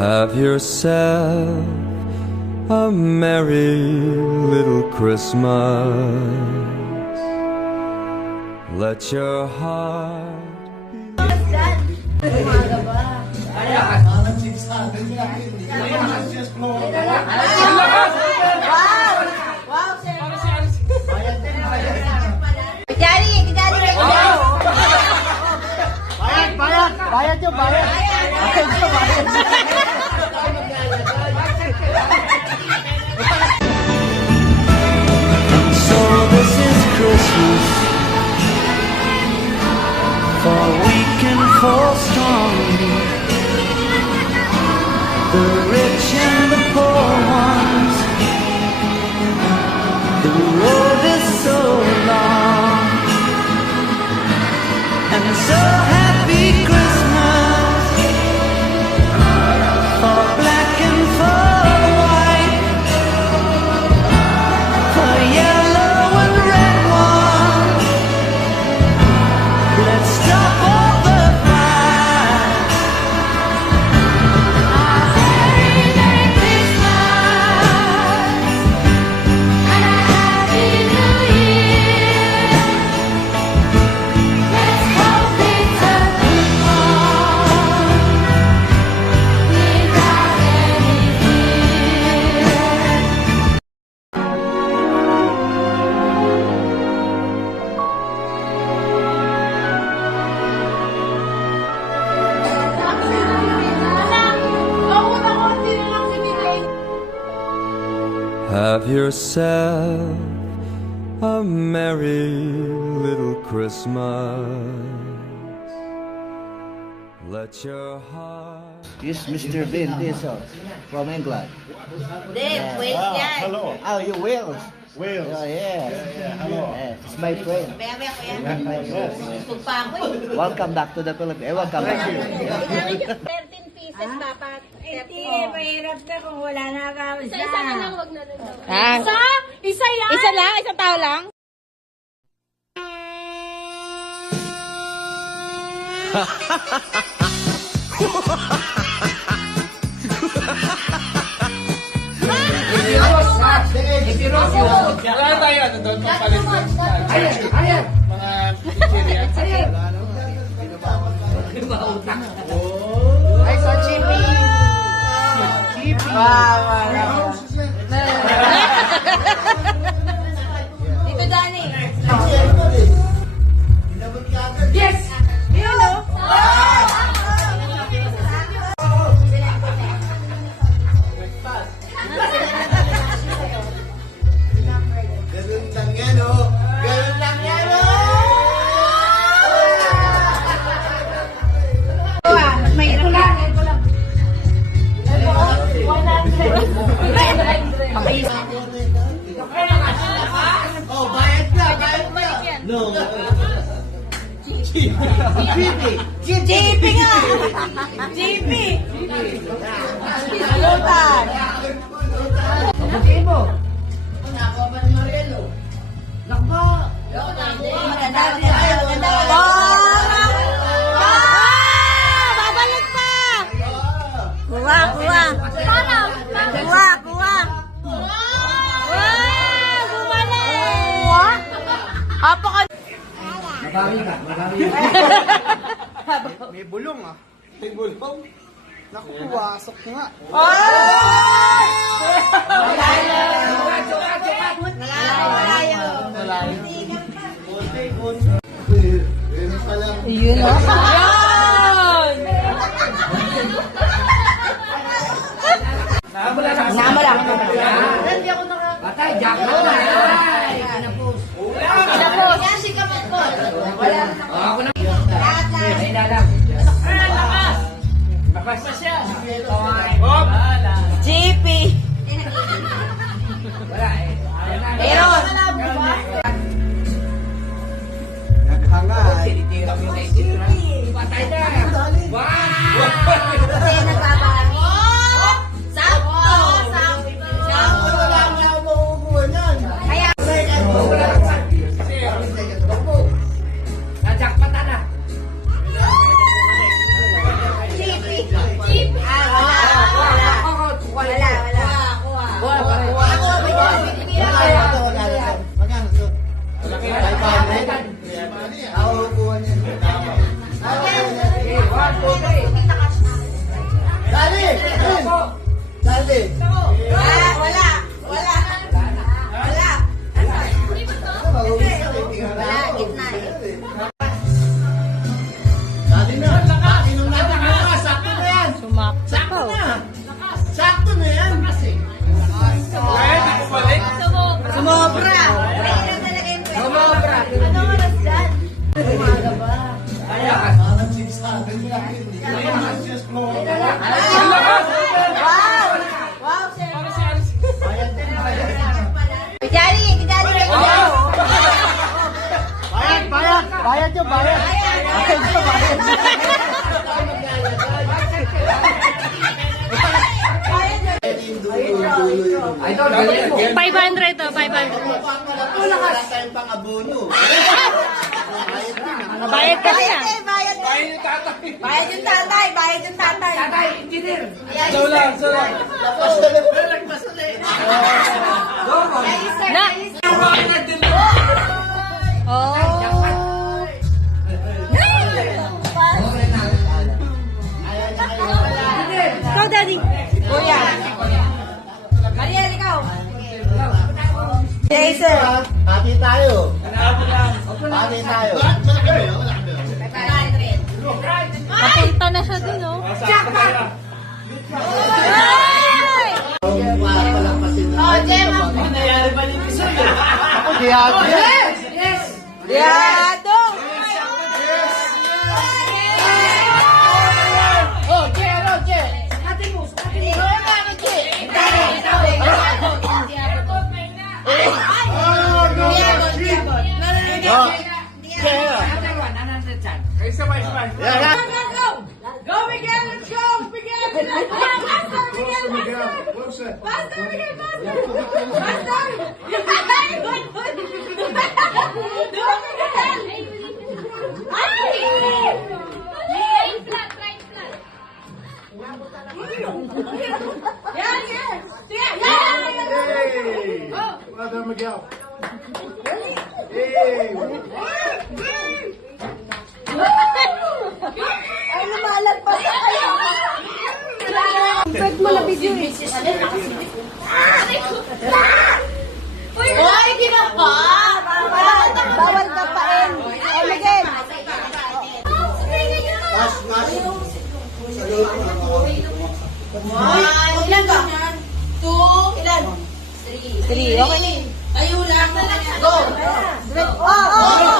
Have yourself a merry little Christmas. Let your heart Bayad yun, bayad. So this is Christmas for weak and for strong, the rich and the poor ones. The road is so long, and so happy Christmas for black and for white, for yellow and red ones. Let's stop all the fight. Merry Christmas and a Happy New Year. Let's hope it's a good one without any fear. Have yourself a merry little Christmas. Let your heart. This Mr. Vin Diesel from England. Wait yan. Hello. Oh, you Wales. Wales. Oh, yeah. Hello. Yeah, it's my friend. Maya-maya ko yan. Gusto pa ako eh. Welcome back to the Philippines. Welcome back. 13 pieces dapat. Hindi, mahirap na kung wala na kami. Isa na lang, wag na rin daw. Isa? Isa yan? Isa lang? Isang tao lang? Wala tayo, ano doon, papalit doon. Ayan! Mga pizzeria. Ay, so cheapy. Cheapy. Dito, Dani. Yes! Yun o. Ganun lang yan, oh. Ganun lang yan, oh. May ito lang. Oh, bayad na, bayad na. No. Cheapy. JP nga! JP! Salutan! Babalik pa! Kuha, kuha! Kuha, kuha! Wow! Bumalik! Apaka... May bulong, ah. May bulong. Naku, puwasok nga. Yun o. Nama lang. Patay, Jack. Yan si Kapatol. Ako na. Lahat lang. Ay, dalang. Lakas pa siya. JP. Wala eh. Meron. Naghangay. Tinitira mo yung naisip. Dali. Wala. Wala, gitna eh. Dali na. Inom natin muna. Sakto na yan. Sakto na. Sakto na yan. Pwede bumalik. Sumobra. Pwede na talaga yung pwede. Sumobra. Anong oras dyan? Parang sinasabi niya. Wow! Wow, sir. Kijali kayo. Bayad nyo, bayad. Ay, ito, galing mo. 500 to, 500. Wala tayong pang-abono. Bayad ka na yan. Bayad na. Ayun yung tatay. Bayad yung tatay. Bayad yung tatay. Tatay, engineer. So lang. Tapos na lang. Na. Oh. Ikaw, Daddy. Kuya. Mariel, ikaw. Jason. Hati tayo. Hati tayo. Papunta na siya dun, oh. Oh, Gemma. Ako, Diago. Diado. Oh, Jero, Je. Isa pa. Go, Miguel! Let's go! Miguel! Faster, Miguel! Faster! Faster, Miguel! Faster! Faster! Do it, Miguel! Yes, yes! Yes! Well done, Miguel. Ay, lumalagpas na kayo! Pwede mo na video eh. Uy, kinapa! Bawal kapain. Oh, Miguel. Mas. Sa loob ko. Ilan ba? 2, ilan? 3. Okay na. Tayo lang. Go. Oh, oh, oh.